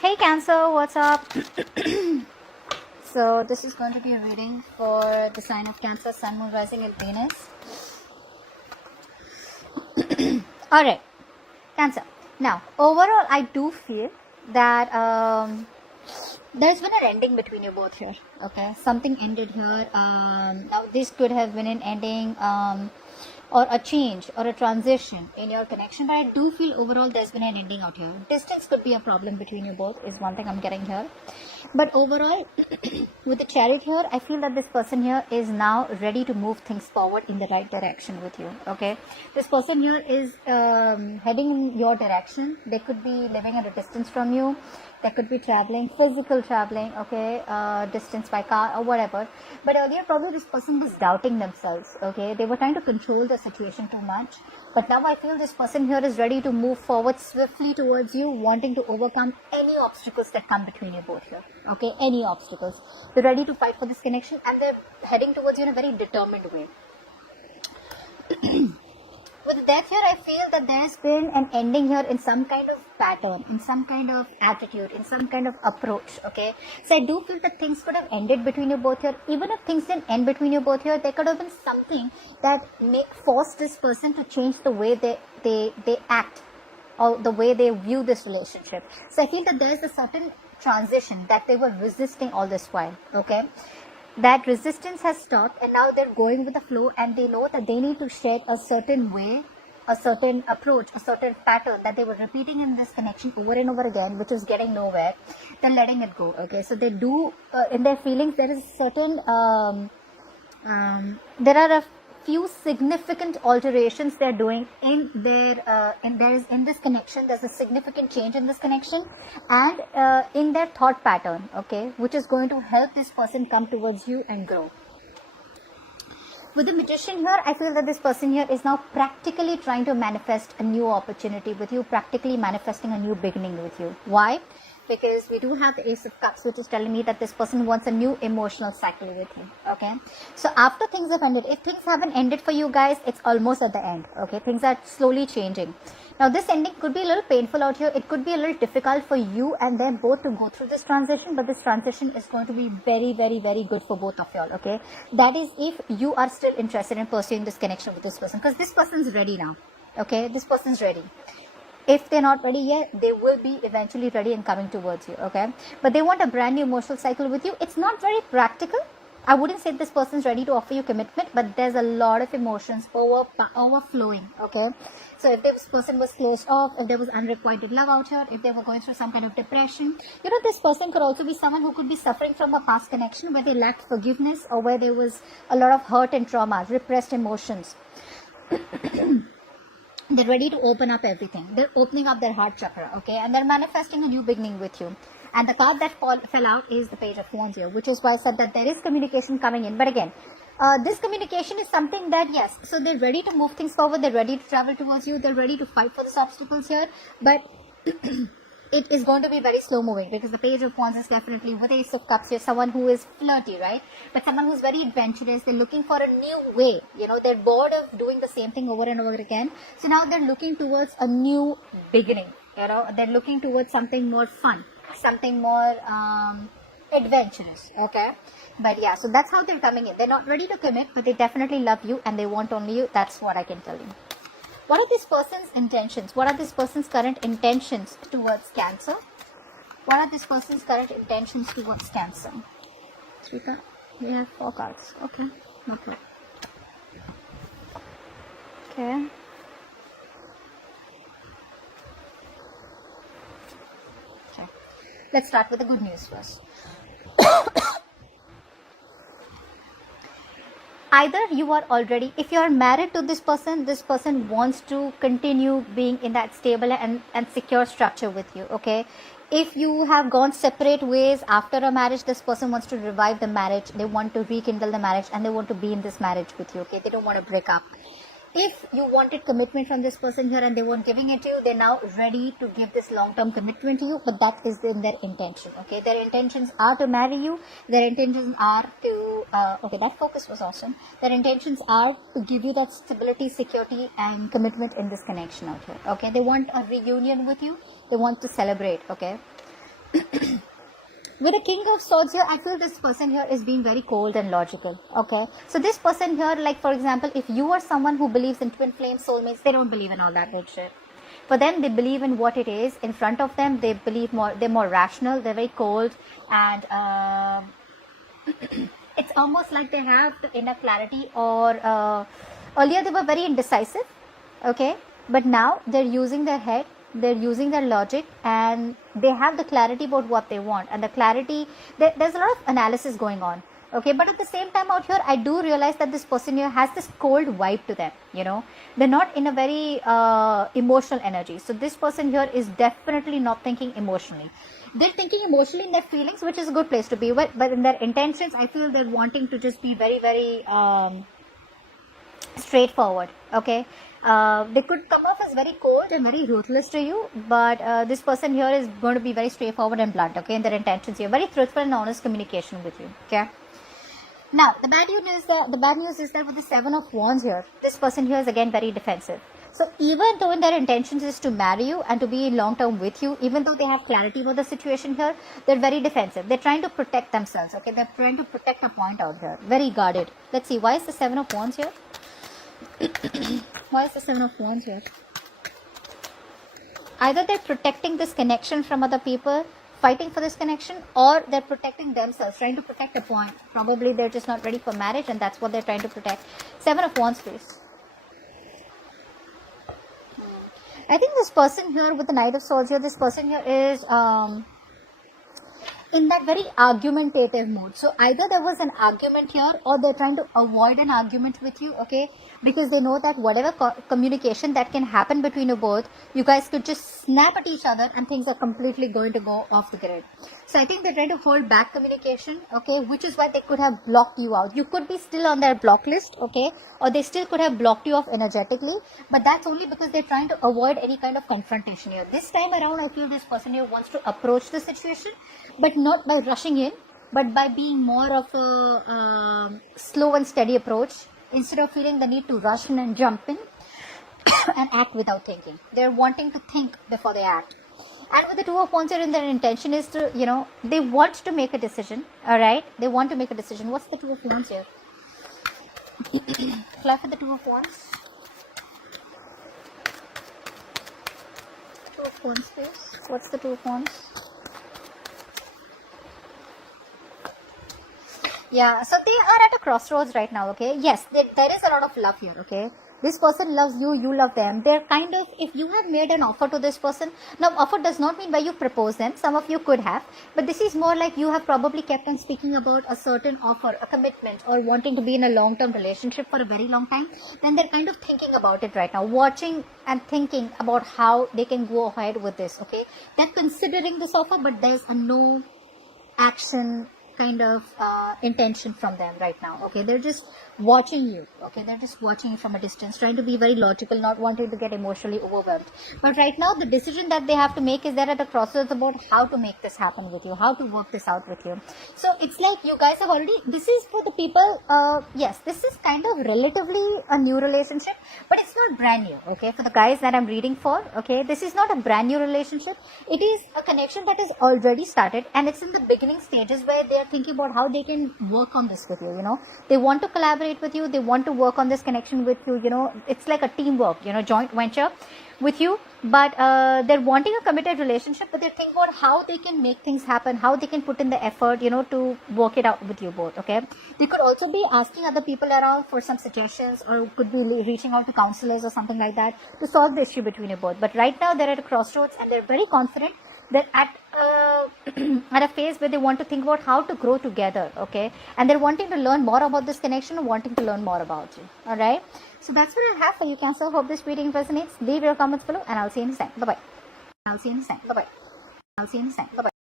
Hey Cancer, what's up? So this is going to be a reading for the sign of Cancer, Sun, Moon, Rising and Venus. Alright, Cancer. Now, overall I do feel that there's been an ending between you both here. Okay, something ended here. Now this could have been an ending or a change or a transition in your connection, but I do feel overall there's been an ending out here. Distance could be a problem between you both is one thing I'm getting here, but overall with the Chariot here, I feel that this person here is now ready to move things forward in the right direction with you. Okay, this person here is heading in your direction. They could be living at a distance from you. They could be traveling, physical traveling, okay, distance by car or whatever. But earlier probably this person was doubting themselves, okay. They were trying to control the situation too much. But now I feel this person here is ready to move forward swiftly towards you, wanting to overcome any obstacles that come between you both here, okay, any obstacles. They're ready to fight for this connection and they're heading towards you in a very determined way. With death here, I feel that there's been an ending here in some kind of pattern, in some kind of attitude, in some kind of approach, okay. So I do feel that things could have ended between you both here. Even if things didn't end between you both here, there could have been something that forced this person to change the way they act or the way they view this relationship. So I feel that there's a certain transition that they were resisting all this while, okay. That resistance has stopped and now they're going with the flow, and they know that they need to shed a certain way, a certain approach, a certain pattern that they were repeating in this connection over and over again, which is getting nowhere. They're letting it go, okay. So they do, in their feelings, there is certain, there are a few significant alterations they're doing in their in this connection. There's a significant change in this connection and in their thought pattern, okay, which is going to help this person come towards you and grow. With the Magician here, I feel that this person here is now practically trying to manifest a new opportunity with you, practically manifesting a new beginning with you. Why? Because we do have the Ace of Cups, which is telling me that this person wants a new emotional cycle with you, okay. So after things have ended, if things haven't ended for you guys, it's almost at the end, okay. Things are slowly changing. Now this ending could be a little painful out here. It could be a little difficult for you and them both to go through this transition, but this transition is going to be very, very, very good for both of y'all, okay. That is if you are still interested in pursuing this connection with this person, because this person's ready now, okay. This person's ready. If they're not ready yet, they will be eventually ready and coming towards you, okay. But they want a brand new emotional cycle with you. It's not very practical. I wouldn't say this person's ready to offer you commitment, but there's a lot of emotions overflowing, okay. So if this person was closed off, if there was unrequited love out here, if they were going through some kind of depression, you know, this person could also be someone who could be suffering from a past connection where they lacked forgiveness or where there was a lot of hurt and trauma, repressed emotions. They're ready to open up everything. They're opening up their heart chakra, okay, and they're manifesting a new beginning with you. And the card that fell out is the Page of Wands here, which is why I said that there is communication coming in. But again, this communication is something that, yes, so they're ready to move things forward. They're ready to travel towards you. They're ready to fight for these obstacles here. But it is going to be very slow moving, because the Page of Wands is definitely, with Ace of Cups, you're someone who is flirty, right? But someone who's very adventurous. They're looking for a new way. You know, they're bored of doing the same thing over and over again. So now they're looking towards a new beginning. You know, they're looking towards something more fun, something more adventurous, okay. But yeah, so that's how they're coming in. They're not ready to commit, but they definitely love you and they want only you. That's what I can tell you. What are this person's intentions? What are this person's current intentions towards Cancer? What are this person's current intentions towards Cancer? Sweetheart, we have 4 cards. Okay, no problem. Okay. Okay. Let's start with the good news first. Either you are already, if you are married to this person wants to continue being in that stable and secure structure with you, okay. If you have gone separate ways after a marriage, this person wants to revive the marriage. They want to rekindle the marriage and they want to be in this marriage with you, okay. They don't want to break up. If you wanted commitment from this person here and they weren't giving it to you, they're now ready to give this long-term commitment to you, but that is in their intention, okay. Their intentions are to marry you. Their intentions are to, okay, that focus was awesome. Their intentions are to give you that stability, security and commitment in this connection out here, okay. They want a reunion with you. They want to celebrate, okay. With the King of Swords here, I feel this person here is being very cold and logical. Okay, so this person here, like for example, if you are someone who believes in twin flame soulmates, they don't believe in all that bullshit. For them, they believe in what it is in front of them. They believe more. They're more rational. They're very cold, and it's almost like they have the inner clarity. Or earlier they were very indecisive. Okay, but now they're using their head. They're using their logic, and they have the clarity about what they want. And the clarity, there's a lot of analysis going on. Okay, but at the same time out here, I do realize that this person here has this cold vibe to them. They're not in a very emotional energy. So this person here is definitely not thinking emotionally. They're thinking emotionally in their feelings, which is a good place to be. But in their intentions, I feel they're wanting to just be very, very straightforward. Okay, they could come off as very cold and very ruthless to you, but this person here is going to be very straightforward and blunt. Okay, in their intentions here, very truthful and honest communication with you. Okay. Now, the bad news is that with the Seven of Wands here, this person here is again very defensive. So even though in their intentions is to marry you and to be long term with you, even though they have clarity about the situation here, they're very defensive. They're trying to protect themselves. Okay, they're trying to protect a point out here. Very guarded. Let's see, why is the Seven of Wands here? Why is the Seven of Wands here? Either they're protecting this connection from other people, fighting for this connection, or they're protecting themselves, trying to protect a point. Probably they're just not ready for marriage, and that's what they're trying to protect. Seven of Wands, please. I think this person here with the Knight of Swords here, this person here is in that very argumentative mood. So either there was an argument here, or they're trying to avoid an argument with you, okay, because they know that whatever communication that can happen between you both, you guys could just snap at each other and things are completely going to go off the grid. So I think they're trying to hold back communication, okay, which is why they could have blocked you out. You could be still on their block list, okay, or they still could have blocked you off energetically, but that's only because they're trying to avoid any kind of confrontation here. This time around, I feel this person here wants to approach the situation, but not by rushing in, but by being more of a slow and steady approach, instead of feeling the need to rush in and jump in and act without thinking. They're wanting to think before they act. And with the Two of Wands here, their intention is to, they want to make a decision. Alright, they want to make a decision. What's the Two of Wands here? Fly for the Two of Wands. Two of Wands, please. What's the Two of Wands? Yeah, so they are at a crossroads right now, okay? Yes, there is a lot of love here, okay? This person loves you, you love them. They're kind of, if you have made an offer to this person, now offer does not mean by you propose them. Some of you could have, but this is more like you have probably kept on speaking about a certain offer, a commitment, or wanting to be in a long-term relationship for a very long time. Then they're kind of thinking about it right now, watching and thinking about how they can go ahead with this, okay? They're considering this offer, but there's a no action kind of intention from them right now, okay? They're just watching you, okay? They're just watching you from a distance, trying to be very logical, not wanting to get emotionally overwhelmed. But right now, the decision that they have to make is they're at a crossroads about how to make this happen with you, how to work this out with you. So it's like you guys have already, this is for the people, yes, this is kind of relatively a new relationship, but it's not brand new, okay? For the guys that I'm reading for, okay, this is not a brand new relationship. It is a connection that is already started, and it's in the beginning stages where they're thinking about how they can work on this with you, They want to collaborate with you, they want to work on this connection with you, It's like a teamwork, joint venture with you, but they're wanting a committed relationship, but they're thinking about how they can make things happen, how they can put in the effort, to work it out with you both, okay? They could also be asking other people around for some suggestions, or could be reaching out to counselors or something like that to solve the issue between you both. But right now they're at a crossroads, and they're very confident that at a phase where they want to think about how to grow together, okay? And they're wanting to learn more about this connection, wanting to learn more about you, alright? So that's what I have for you, Cancer. Hope this reading resonates. Leave your comments below, and I'll see you next time. Bye-bye. I'll see you next time. Bye-bye. I'll see you next time. Bye-bye.